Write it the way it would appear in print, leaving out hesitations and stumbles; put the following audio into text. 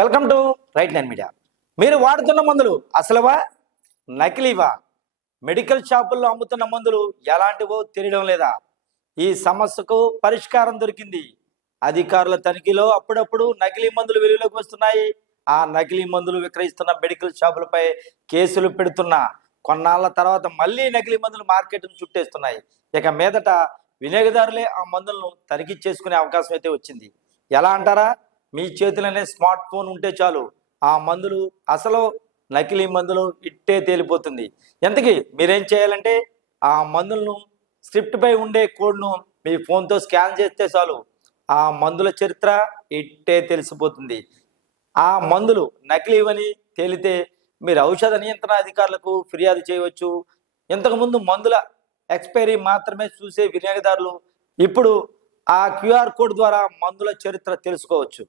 Welcome to right nine media. మీరు వాడుతున్న మందులు అసలువా నకిలీవా? మెడికల్ షాపుల్లో అమ్ముతున్న మందులు ఎలాంటివో తెలియడం లేదా? ఈ సమస్యకు పరిష్కారం దొరికింది. అధికారుల తనిఖీలో అప్పుడప్పుడు నకిలీ మందులు వెలుగులోకి వస్తున్నాయి. ఆ నకిలీ మందులు విక్రయిస్తున్న మెడికల్ షాపులపై కేసులు పెడుతున్నా కొన్నాళ్ళ తర్వాత మళ్ళీ నకిలీ మందులు మార్కెట్ను చుట్టేస్తున్నాయి. ఇక మీదట వినియోగదారులే ఆ మందులను తనిఖీ చేసుకునే అవకాశం అయితే వచ్చింది. ఎలా అంటారా? మీ చేతిలోనే స్మార్ట్ ఫోన్ ఉంటే చాలు, ఆ మందులు అసలు నకిలీ మందులు ఇట్టే తేలిపోతుంది. ఎంతకీ మీరేం చేయాలంటే ఆ మందులను స్క్రిప్ట్పై ఉండే కోడ్ను మీ ఫోన్తో స్కాన్ చేస్తే చాలు, ఆ మందుల చరిత్ర ఇట్టే తెలిసిపోతుంది. ఆ మందులు నకిలీవని తేలితే మీరు ఔషధ నియంత్రణ అధికారులకు ఫిర్యాదు చేయవచ్చు. ఇంతకుముందు మందుల ఎక్స్పైరీ మాత్రమే చూసే వినియోగదారులు ఇప్పుడు ఆ క్యూఆర్ కోడ్ ద్వారా మందుల చరిత్ర తెలుసుకోవచ్చు.